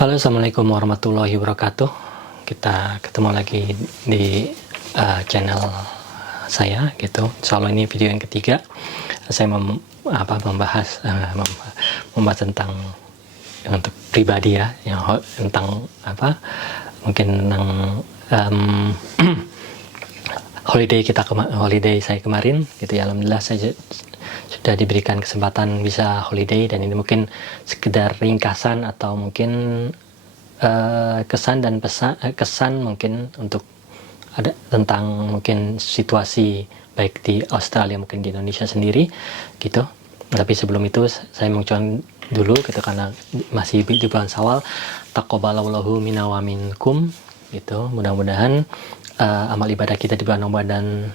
Halo, assalamualaikum warahmatullahi wabarakatuh. Kita ketemu lagi di channel saya, gitu. Soal ini video yang ketiga. Saya membahas tentang untuk pribadi ya, yang tentang mungkin tentang holiday saya kemarin, gitu ya. Alhamdulillah saya sudah diberikan kesempatan bisa holiday, dan ini mungkin sekedar ringkasan atau mungkin kesan mungkin untuk ada tentang mungkin situasi baik di Australia mungkin di Indonesia sendiri, gitu. Tapi sebelum itu saya mengucapkan dulu, gitu, karena masih di bulan Syawal, taqabbalallahu minna wa minkum, gitu. Mudah-mudahan amal ibadah kita di bulan Ramadan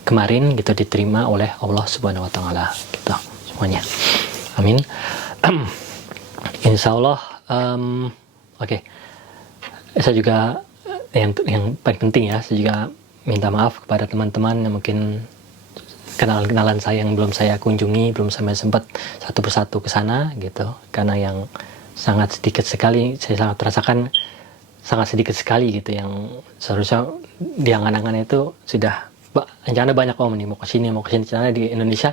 kemarin, gitu, diterima oleh Allah Subhanahu wa Ta'ala, gitu, semuanya. Amin. Insya Allah. Oke. Saya juga yang paling penting ya, saya juga minta maaf kepada teman-teman yang mungkin kenalan saya yang belum saya kunjungi, belum sampai sempat satu persatu ke sana, gitu, karena yang sangat sedikit sekali, saya sangat merasakan sangat sedikit sekali, gitu, yang seharusnya di angan-angan itu sudah rencana banyak, nih mau ke sini, karena di Indonesia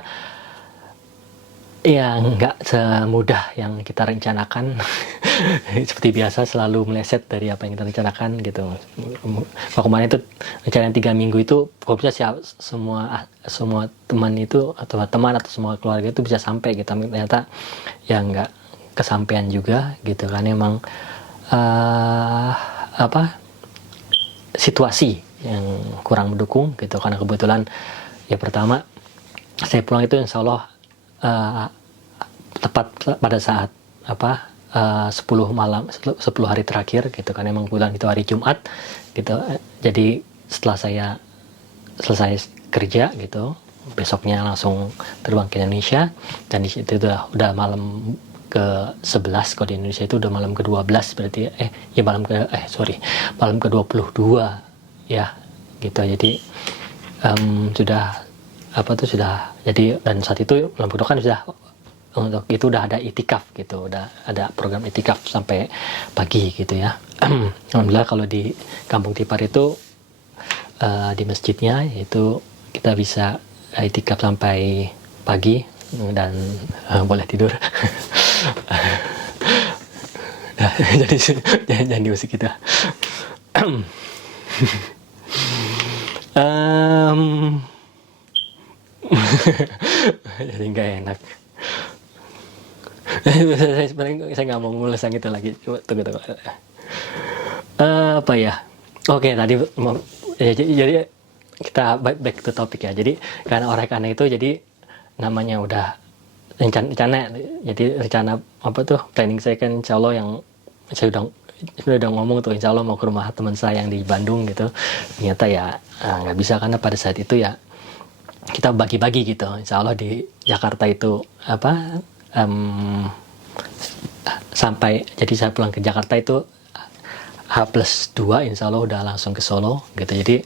ya nggak semudah yang kita rencanakan. Seperti biasa selalu meleset dari apa yang kita rencanakan, gitu. Kalau kemarin itu rencana 3 minggu itu kalau bisa semua teman itu, atau teman atau semua keluarga itu bisa sampai, gitu. Ternyata ya nggak kesampaian juga, gitu, karena emang situasi yang kurang mendukung, gitu. Karena kebetulan ya pertama saya pulang itu insya Allah tepat pada saat 10 hari terakhir, gitu, kan emang bulan itu hari Jumat, gitu. Jadi setelah saya selesai kerja, gitu, besoknya langsung terbang ke Indonesia, dan di situ udah malam ke-11. Kalau di Indonesia itu udah malam ke-12 berarti malam ke-22 ya, gitu. Jadi sudah jadi, dan saat itu lampu kan sudah untuk itu udah ada itikaf, gitu, udah ada program itikaf sampai pagi, gitu ya. Alhamdulillah kalau di Kampung Tipar itu di masjidnya itu kita bisa itikaf sampai pagi, dan boleh tidur. Jadi jangan diusik kita. Jadi nggak enak. Saya nggak mau ngulas yang itu lagi. Coba tunggu. Apa ya? Oke, tadi jadi kita back to topic ya. Jadi karena itu jadi namanya udah rencana. Jadi rencana planning saya kan insya Allah yang saya udah ngomong tuh, insya Allah mau ke rumah teman saya yang di Bandung, gitu. Ternyata ya nggak bisa, karena pada saat itu ya kita bagi-bagi, gitu. Insya Allah di Jakarta itu sampai, jadi saya pulang ke Jakarta itu H+2, insya Allah udah langsung ke Solo, gitu. Jadi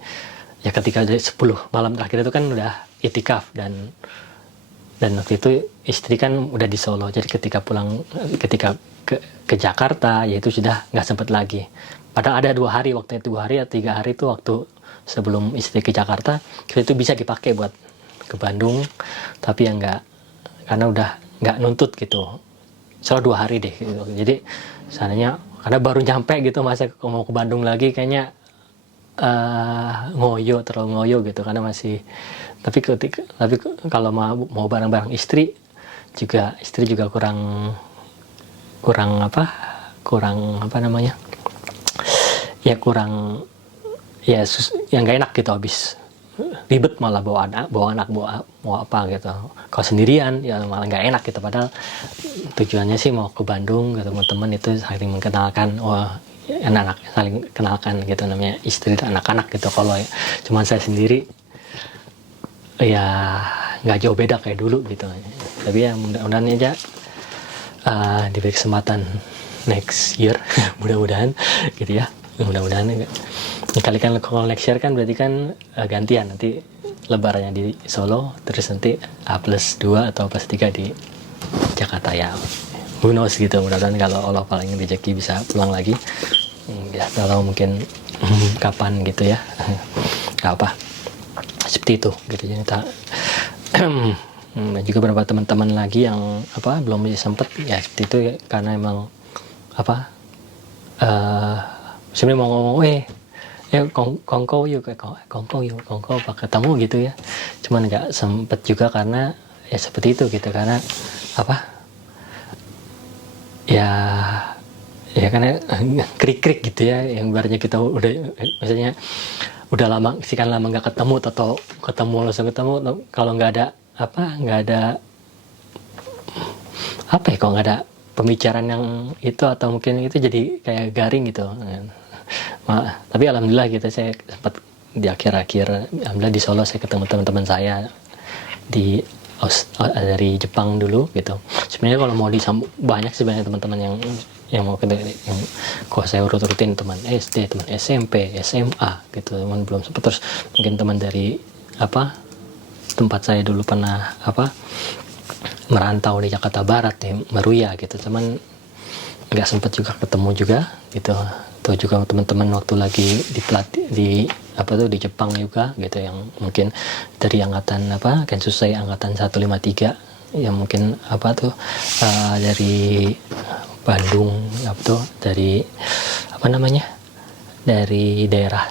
ya ketika 10 malam terakhir itu kan udah itikaf, dan waktu itu istri kan udah di Solo. Jadi ketika ke Jakarta, ya itu sudah nggak sempat lagi. Padahal ada 2 hari, waktunya 2 hari atau 3 hari itu waktu sebelum istri ke Jakarta, itu bisa dipakai buat ke Bandung, tapi ya nggak, karena udah nggak nuntut, gitu. Soal 2 hari deh, gitu. Jadi seandainya karena baru nyampe, gitu, masa mau ke Bandung lagi kayaknya terlalu ngoyo, gitu, karena masih. Tapi kalau mau bareng-bareng istri juga kurang yang nggak enak, gitu. Habis ribet malah bawa anak apa, gitu. Kalau sendirian ya malah nggak enak, gitu. Padahal tujuannya sih mau ke Bandung, gitu, teman-teman itu saling mengenalkan, anak saling kenalkan, gitu, namanya istri dan anak-anak, gitu. Kalau cuma saya sendiri ya nggak jauh beda kayak dulu, gitu. Tapi ya mudah-mudahan aja diberi kesempatan next year. Mudah-mudahan, gitu ya. Mudah-mudahan kali kan kalau next year kan berarti kan gantian, nanti lebarannya di Solo, terus nanti A+2 atau A+3 di Jakarta ya. who knows gitu, mudah-mudahan kalau Allah paling rezeki bisa pulang lagi. Ya kalau mungkin kapan gitu ya, nggak apa, seperti itu gitu. Jadi kita dan juga beberapa teman-teman lagi yang belum bisa sempet ya seperti itu ya, karena emang sebenarnya mau ngomong ya kongko yuk pak ketemu gitu ya, cuman nggak sempet juga karena ya seperti itu gitu, karena ya karena krik gitu ya, yang ibaratnya kita udah misalnya udah lama sekian lama nggak ketemu atau ketemu langsung ketemu, kalau nggak ada kalau nggak ada pembicaraan yang itu, atau mungkin itu jadi kayak garing gitu. Tapi alhamdulillah gitu, saya sempat di akhir-akhir alhamdulillah di Solo saya ketemu teman-teman saya dari Jepang dulu gitu. Sebenarnya kalau mau disambung banyak sebenarnya teman-teman yang mau ketemu, yang kok saya urut-urutin, teman SD, teman SMP, SMA gitu, teman belum sempat. Terus mungkin teman dari tempat saya dulu pernah merantau di Jakarta Barat ya, Meruya gitu, cuman nggak sempat juga ketemu juga gitu. Atau juga teman-teman waktu lagi di Jepang juga gitu, yang mungkin dari angkatan Kensusei angkatan 153 yang mungkin dari Bandung dari dari daerah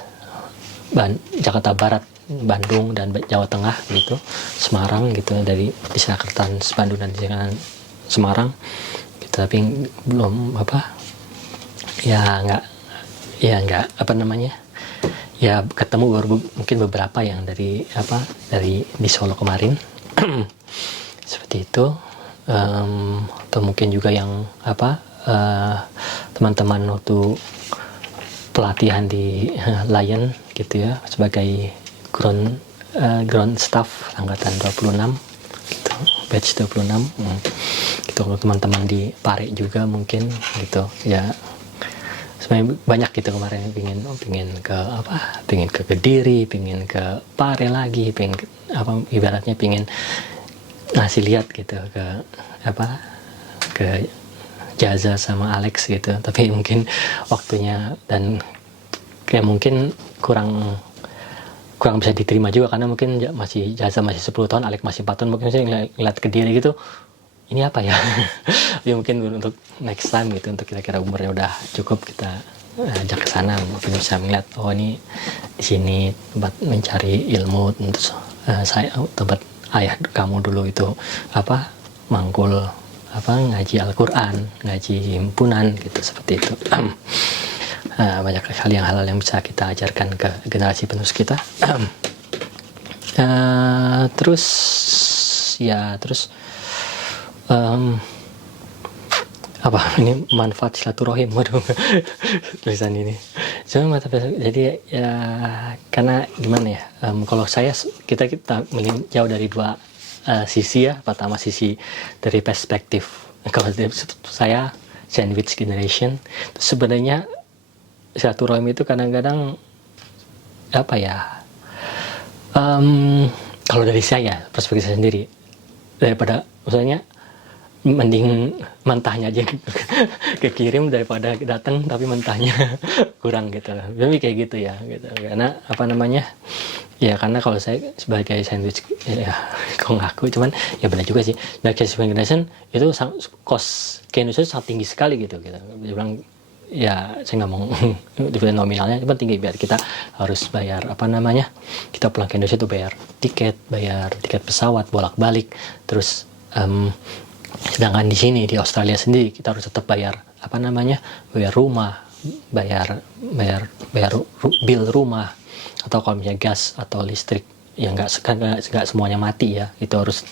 Jakarta Barat, Bandung dan Jawa Tengah gitu, Semarang gitu, dari di Sekatan Bandung dan di Semarang gitu, tapi belum ketemu baru mungkin beberapa yang dari di Solo kemarin seperti itu. Atau mungkin juga yang teman-teman waktu pelatihan di Lion gitu ya, sebagai ground staff angkatan 26 gitu, batch 26 gitu. Teman-teman di Pare juga mungkin gitu ya, sebenarnya banyak gitu kemarin, pingin ke Kediri, pingin ke Pare lagi, ibaratnya pingin ngasih lihat gitu ke Jaza sama Alex gitu, tapi mungkin waktunya dan kayak mungkin kurang bisa diterima juga, karena mungkin Jaza masih 10 tahun, Alex masih 4 tahun, mungkin saya ngeliat Kediri gitu, ini apa ya. Ya mungkin untuk next time gitu, untuk kira-kira umurnya udah cukup, kita ajak ke sana, mungkin bisa melihat ini di sini tempat mencari ilmu, terus tempat ayah kamu dulu itu mangkul ngaji Al-Quran, ngaji himpunan gitu, seperti itu. Banyak hal yang bisa kita ajarkan ke generasi penerus kita. Terus ini manfaat silaturahim, waduh tulisan ini. Jadi ya karena gimana ya, kalau kita meninjau dari dua sisi ya. Pertama sisi dari perspektif, kalau dari saya sandwich generation, sebenarnya silaturahim itu kadang-kadang kalau dari saya, perspektif saya sendiri, daripada misalnya mending mentahnya aja kekirim daripada datang tapi mentahnya kurang gitu. Tapi kayak gitu ya gitu. Karena karena kalau saya sebagai sandwich ya kok ngaku, cuman ya benar juga sih, sebagai sandwich generation itu cost ke Indonesia sangat tinggi sekali gitu. Dia bilang ya, saya nggak mau dividen nominalnya, cuma tinggi, biar kita harus bayar kita pulang ke Indonesia itu bayar tiket pesawat bolak-balik, terus sedangkan di sini di Australia sendiri kita harus tetap bayar bayar rumah, bayar bill rumah, atau kalau misalnya gas atau listrik ya nggak semuanya mati ya, itu harus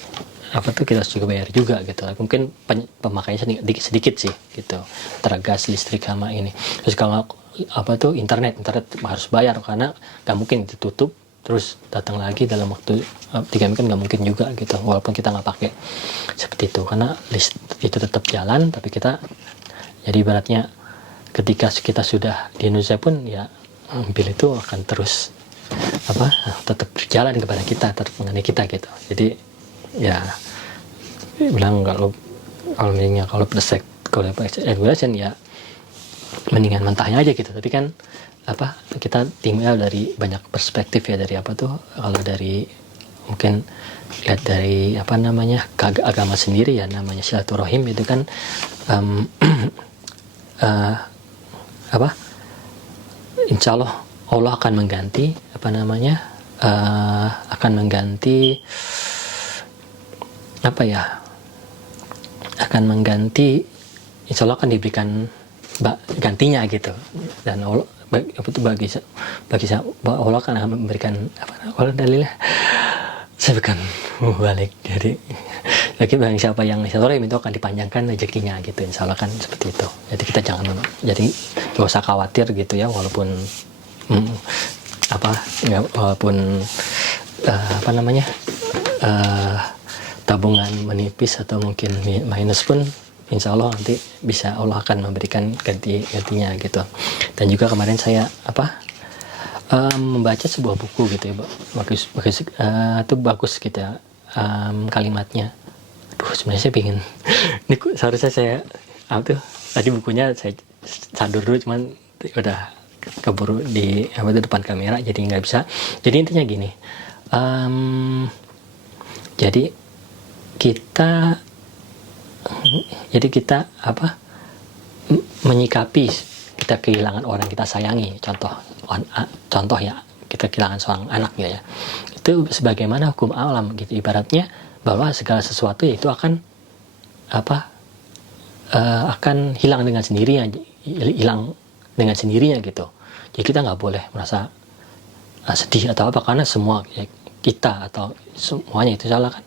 kita harus juga bayar juga gitu. Mungkin pemakaiannya sedikit sih gitu, antara gas, listrik sama ini. Terus kalau internet harus bayar, karena nggak mungkin ditutup terus datang lagi dalam waktu 3 minggu, nggak mungkin juga gitu, walaupun kita nggak pakai seperti itu, karena list itu tetap jalan. Tapi kita jadi ibaratnya ketika kita sudah di Indonesia pun ya bil itu akan terus tetap berjalan kepada kita, tetap mengenai kita gitu. Jadi ya bilang kalau kalau proses evaluation ya mendingan mentahnya aja gitu. Tapi kan kita tinggal dari banyak perspektif ya, dari kalau dari mungkin lihat dari agama sendiri ya, namanya silaturahim itu kan insya Allah akan mengganti insya Allah akan diberikan gantinya gitu. Dan Allah bagi Allah akan memberikan dalilnya saya bukan balik. Jadi bagi siapa yang silaturahim itu akan dipanjangkan rezekinya gitu, insya Allah kan seperti itu. Jadi kita gak usah khawatir gitu ya, walaupun tabungan menipis atau mungkin minus pun insya Allah nanti bisa Allah akan memberikan gantinya gitu. Dan juga kemarin saya membaca sebuah buku gitu ya, itu bagus gitu ya, kalimatnya. Sebenarnya saya pingin ini seharusnya saya tadi bukunya saya sadur dulu, cuman udah keburu di depan kamera jadi nggak bisa. Jadi intinya gini, jadi kita menyikapi kita kehilangan orang kita sayangi, contoh ya, kita kehilangan seorang anak gitu ya, itu sebagaimana hukum alam gitu, ibaratnya bahwa segala sesuatu itu akan hilang dengan sendirinya gitu. Jadi kita nggak boleh merasa sedih atau karena semua ya, kita atau semuanya itu salah kan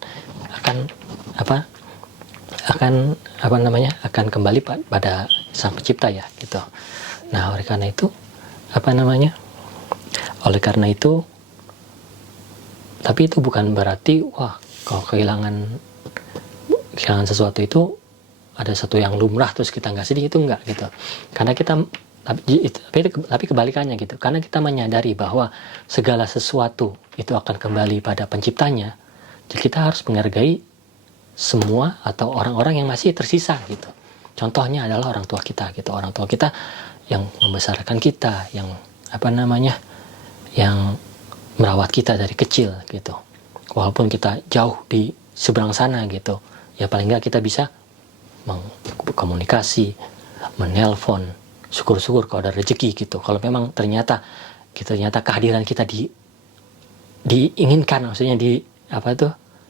akan kembali pada Sang Pencipta ya gitu. Nah, oleh karena itu tapi itu bukan berarti kalau kehilangan sesuatu itu ada satu yang lumrah terus kita nggak sedih, itu enggak gitu. Karena tapi kebalikannya gitu, karena kita menyadari bahwa segala sesuatu itu akan kembali pada penciptanya, jadi kita harus menghargai semua atau orang-orang yang masih tersisa gitu. Contohnya adalah orang tua kita gitu, orang tua kita yang membesarkan kita, yang yang merawat kita dari kecil gitu. Walaupun kita jauh di seberang sana gitu, ya paling nggak kita bisa mengkomunikasi, menelpon, syukur-syukur kalau ada rezeki gitu. Kalau memang ternyata kehadiran kita diinginkan, maksudnya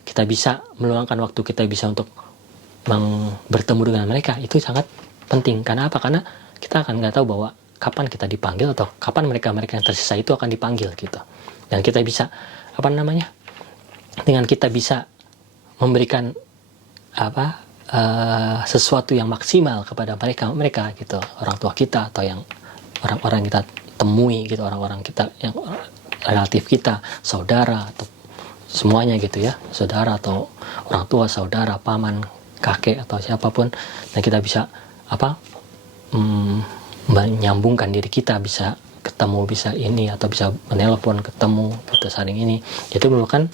kita bisa meluangkan waktu kita bisa untuk bertemu dengan mereka, itu sangat penting. Karena apa? Karena kita akan nggak tahu bahwa kapan kita dipanggil atau kapan mereka yang tersisa itu akan dipanggil gitu. Dan kita bisa dengan kita bisa memberikan sesuatu yang maksimal kepada mereka gitu, orang tua kita atau yang orang-orang kita temui gitu, orang-orang kita yang relatif kita, saudara atau semuanya gitu ya, saudara atau orang tua, saudara, paman, kakek atau siapapun, dan kita bisa menyambungkan diri kita, bisa ketemu, bisa ini atau bisa menelpon, ketemu gitu, saling ini, itu merupakan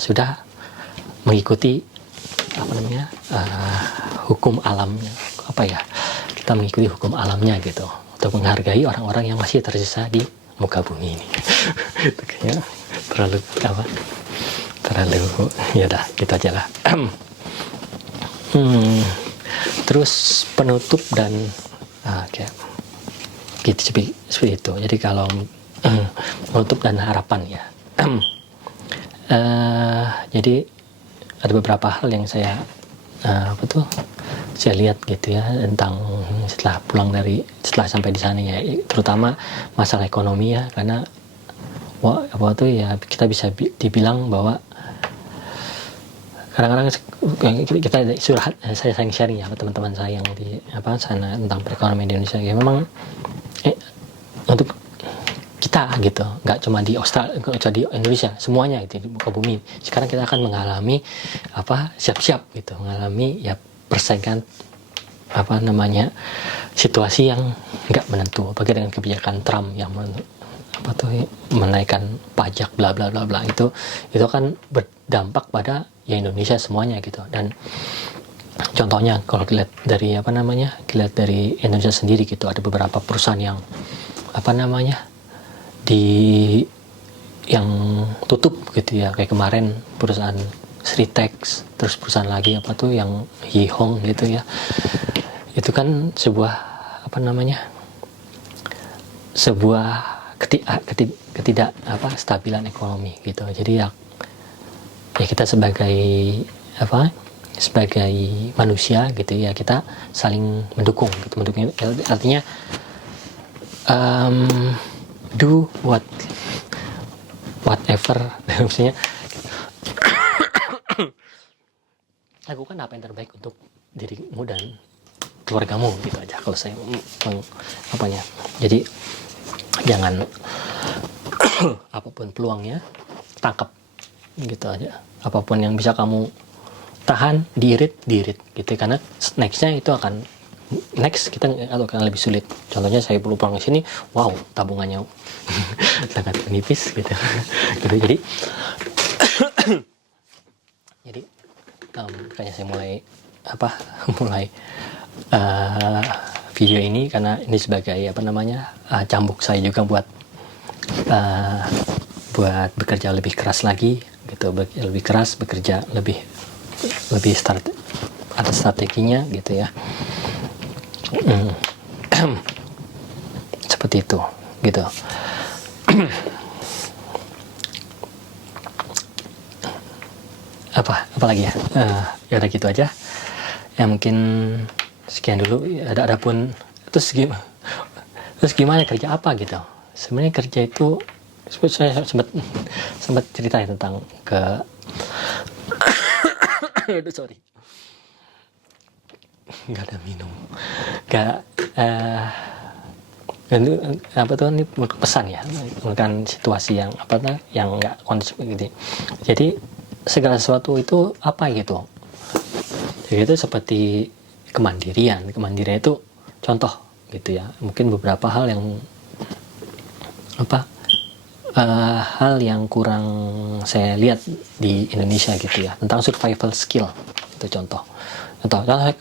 sudah mengikuti hukum alamnya, kita mengikuti hukum alamnya gitu, untuk menghargai orang-orang yang masih tersisa di muka bumi ini. Itu kayaknya terlalu ya udah gitu aja lah. Terus penutup dan gitu seperti itu. Jadi kalau penutup dan harapan ya, jadi ada beberapa hal yang saya lihat gitu ya, tentang setelah sampai di sana ya, terutama masalah ekonomi ya, karena kita bisa dibilang bahwa kadang-kadang kita saya sharing ya sama teman-teman saya yang di sana tentang perekonomian di Indonesia ya, memang untuk kita gitu, nggak cuma di Australia, nggak cuma di Indonesia, semuanya gitu, di muka bumi sekarang kita akan mengalami siap-siap gitu, mengalami ya persaingan situasi yang nggak menentu, apalagi dengan kebijakan Trump yang menaikkan pajak bla bla bla bla, itu kan berdampak pada ya Indonesia semuanya gitu. Dan contohnya kalau dilihat dari dilihat dari Indonesia sendiri gitu, ada beberapa perusahaan yang yang tutup gitu ya, kayak kemarin perusahaan Sritex, terus perusahaan lagi yang Yihong gitu ya. Itu kan sebuah ketidak stabilan ekonomi gitu. Jadi ya kita sebagai sebagai manusia gitu ya, kita saling mendukung gitu. Mendukung artinya do whatever maksudnya lakukan apa yang terbaik untuk dirimu dan keluargamu gitu aja kalau saya jadi jangan apapun peluangnya tangkap gitu aja, apapun yang bisa kamu tahan diirit gitu, karena nextnya itu akan kita akan lebih sulit. Contohnya saya perlu pulang ke sini, wow tabungannya sangat menipis gitu. Gitu jadi kayaknya saya mulai video ini karena ini sebagai cambuk saya juga buat bekerja lebih keras lagi gitu, lebih keras bekerja lebih ada strateginya gitu ya. Seperti itu gitu. apa lagi ya, ya udah gitu aja ya, mungkin sekian dulu. Ada pun terus gimana kerja apa gitu. Sebenarnya kerja itu saya sempat cerita tentang aduh sorry, nggak ada minum, nggak ini pesan ya, bukan situasi yang yang nggak kondusif gitu. Jadi segala sesuatu itu gitu. Jadi itu seperti kemandirian itu contoh gitu ya. Mungkin beberapa hal yang hal yang kurang saya lihat di Indonesia gitu ya, tentang survival skill itu contoh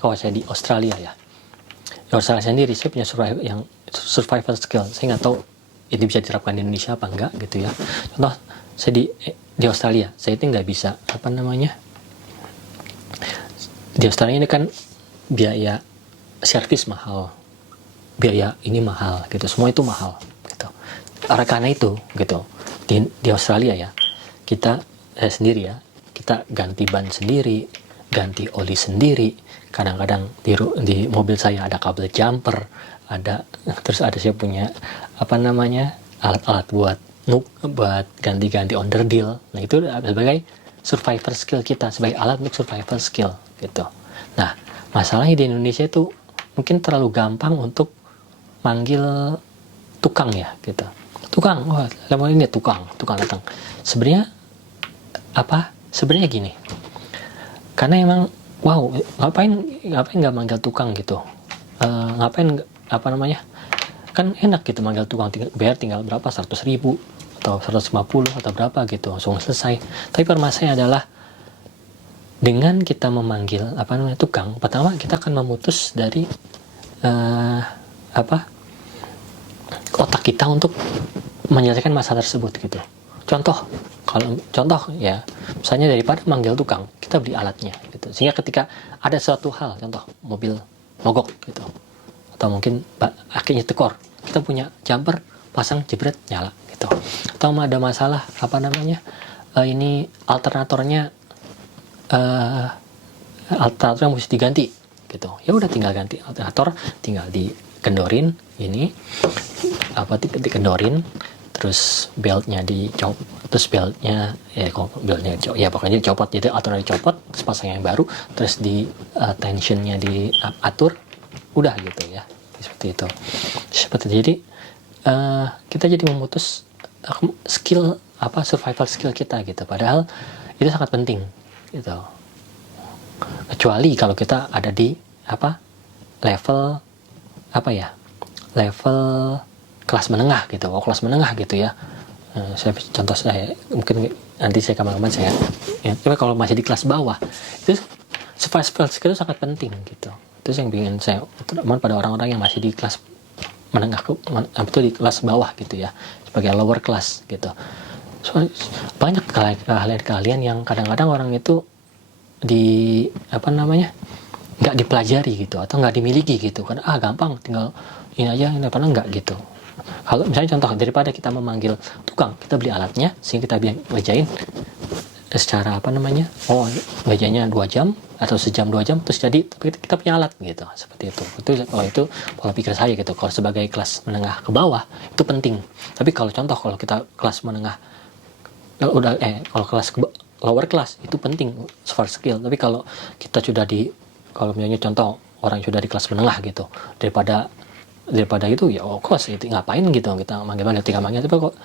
kalau saya di Australia ya. Di Australia sendiri saya punya survival skill. Saya nggak tahu ini bisa diterapkan di Indonesia apa enggak gitu ya. Contoh saya di Australia, saya itu nggak bisa di Australia ini kan biaya servis mahal, biaya ini mahal gitu, semua itu mahal gitu. Karena itu gitu di Australia ya, saya sendiri ya, kita ganti ban sendiri, ganti oli sendiri. Kadang-kadang di mobil saya ada kabel jumper, terus saya punya alat-alat buat ganti-ganti onderdil. Nah itu sebagai survival skill kita, sebagai alat untuk survival skill gitu. Nah masalahnya di Indonesia itu mungkin terlalu gampang untuk manggil tukang ya gitu. Tukang, wah ini tukang datang. Sebenarnya gini, karena emang wow, ngapain nggak manggil tukang gitu, kan enak gitu manggil tukang, bayar tinggal berapa, 100.000 atau 150 atau berapa gitu, langsung selesai. Tapi permasalahannya adalah dengan kita memanggil tukang, pertama kita akan memutus dari otak kita untuk menyelesaikan masalah tersebut gitu. Contoh ya, misalnya daripada manggil tukang, kita beli alatnya gitu. Sehingga ketika ada suatu hal, contoh mobil mogok gitu, atau mungkin akhirnya tekor, kita punya jumper, pasang jebret nyala gitu. Atau ada masalah ini alternatornya mesti diganti gitu. Ya udah tinggal ganti alternator, tinggal dikendorin ini dikendorin, terus beltnya dicopot, terus pokoknya dicopot, jadi alternator dicopot, terus pasang yang baru, terus tensionnya diatur, udah gitu ya. Jadi kita jadi memutus skill survival skill kita gitu, padahal itu sangat penting gitu. Kecuali kalau kita ada di level level kelas menengah gitu ya. contoh saya mungkin nanti saya kapan-kapan saya ya, tapi kalau masih di kelas bawah itu survival skill itu sangat penting gitu. Itu yang ingin saya teman pada orang-orang yang masih di kelas menengah itu di kelas bawah gitu ya, sebagai lower class gitu. So, banyak keahlian-keahlian yang kadang-kadang orang itu di apa namanya nggak dipelajari gitu atau nggak dimiliki gitu kan, gampang tinggal ini aja, ini padahal nggak gitu. Kalau misalnya contoh, daripada kita memanggil tukang, kita beli alatnya sehingga kita ngerjain secara apa namanya, ngerjainnya 2 jam atau sejam 2 jam terus jadi, kita punya alat gitu, seperti itu. Itu pola pikir saya gitu. Kalau sebagai kelas menengah ke bawah itu penting. Tapi kalau contoh kalau kita kelas menengah kalau kelas lower class itu penting soft skill. Tapi kalau kita sudah kalau misalnya contoh orang yang sudah di kelas menengah gitu, daripada itu ya course itu ngapain gitu kita manggil tinggal manggil, tapi kok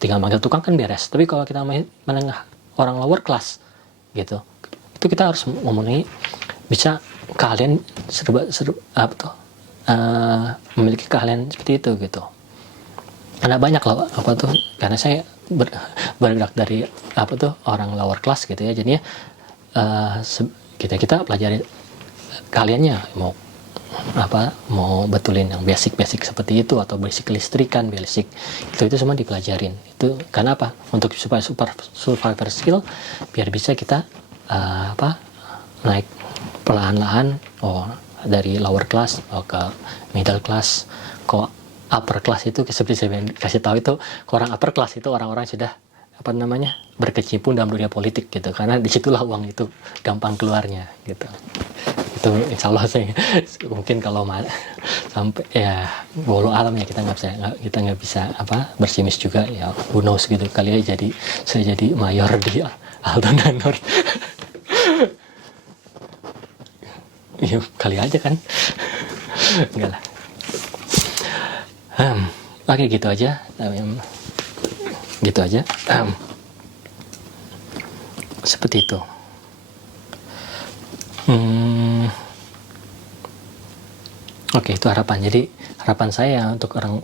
tinggal manggil tukang kan beres. Tapi kalau kita menengah orang lower class gitu, itu kita harus memenuhi bisa keahlian memiliki keahlian seperti itu gitu. Karena banyak loh karena saya bergerak dari orang lower class gitu ya, jadinya kita pelajari keahliannya, mau betulin yang basic seperti itu atau basic listrikan, basic itu semua dipelajarin. Itu karena apa? Untuk supaya survivor skill, biar bisa kita naik perlahan-lahan dari lower class ke middle class, ke upper class. Itu seperti saya kasih tahu, itu orang upper class itu orang-orang sudah berkecimpung dalam dunia politik gitu, karena disitulah uang itu gampang keluarnya gitu. Itu insya Allah saya mungkin kalau sampai ya walau alam ya, kita nggak bisa bersimis juga ya, who knows gitu, kali aja saya jadi mayor di Altona North. Ya kali aja kan. Enggak lah. Oke, gitu aja. Seperti itu. Oke, itu harapan. Jadi harapan saya untuk orang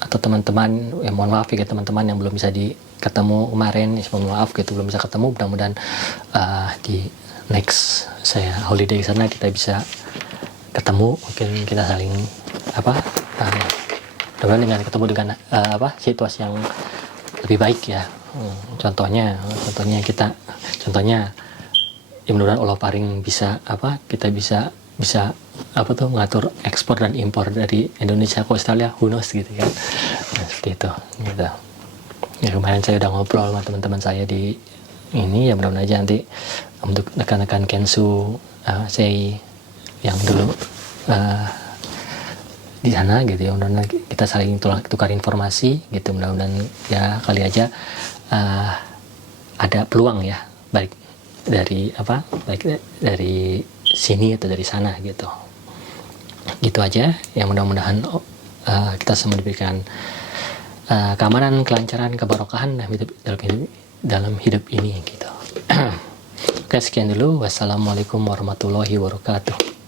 atau teman-teman, mohon maaf ya teman-teman yang belum bisa ketemu kemarin, mohon maaf gitu belum bisa ketemu. Mudah-mudahan di next saya holiday sana kita bisa ketemu, mungkin kita saling mudah-mudahan dengan ketemu dengan situasi yang lebih baik ya. Contohnya mudah-mudahan Allah paring bisa kita bisa ngatur ekspor dan impor dari Indonesia ke Australia, who knows gitu kan. Nah, seperti itu gitu. Ya, kemarin saya udah ngobrol sama teman-teman saya di ini, ya mudah-mudahan aja nanti untuk rekan-rekan Kensu saya yang dulu di sana gitu ya, mudah-mudahan kita saling tukar informasi gitu. Mudah-mudahan ya kali aja ada peluang ya, baik dari sini atau dari sana gitu aja ya. Mudah-mudahan kita semua diberikan keamanan, kelancaran, keberkahan dalam hidup ini gitu. Oke, sekian dulu. Wassalamualaikum warahmatullahi wabarakatuh.